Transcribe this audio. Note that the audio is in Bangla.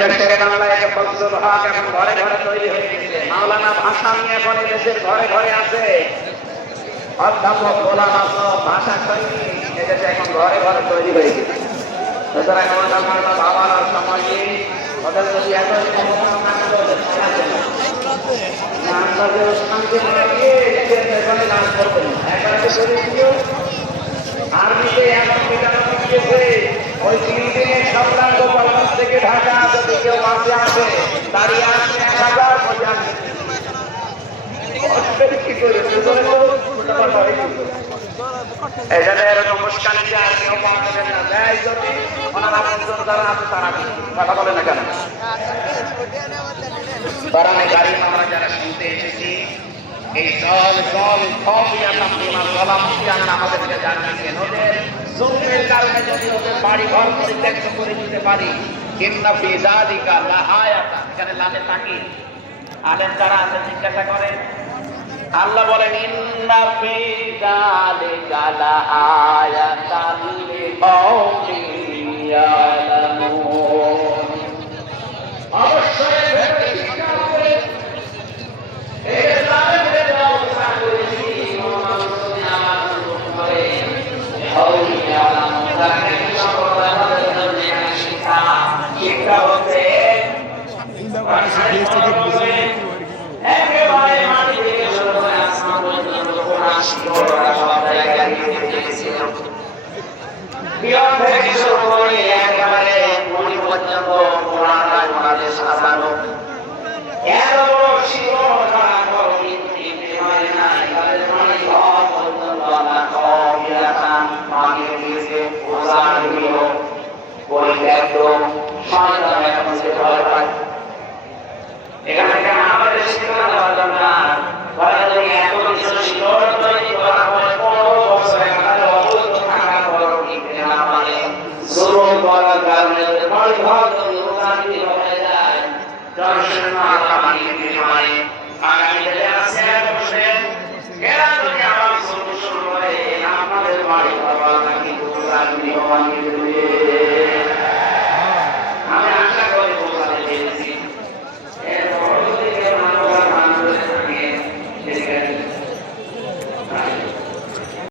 জন্য শেরে বাংলায় ফজলুল হক এখন ঘরে ঘরে তৈরি হয়ে গেছে। মাওলানা ভাষা নিয়ে এখন দেশের ঘরে ঘরে আছে। অধ্যাপক গোলাম আজম ভাষা সৈনিক এদেশে এখন ঘরে ঘরে তৈরি হয়ে গেছে। সুতরাং আমার বাবার সময় ওদের যদি এত আর্মিতে এমন বিধান দিয়েছে ওই 3 দিনের সংগ্রাম গোপালগঞ্জ থেকে ঢাকা যদি কেউ মাসে আসে দাঁড়িয়ে আসে 1050 কি করে এখানে এরকম মুস্কান যায় কেউ পাবেন না দেয় যদি ওনারা পর্যন্ত যারা আছে তারা কথা বলে না কেন তারানে গাড়ি আমরা যারা শুনতে এসেছি এই জল জল আমাদেরকে জানিয়েছেন ওদের জুমের কারণে যদি ওদের বাড়ি ঘর পরিত্যক্ত করে দিতে পারি ইন্না ফি যালিকা লাআয়াতা এখানে লামে তাকি আলেম যারা আছে জিজ্ঞাসা করে আল্লাহ বলেন ইন্না ফি যালিকা লাআয়াতান লিকাওমিন ইয়ালামুন অবশ্যই পরিত্যক্ত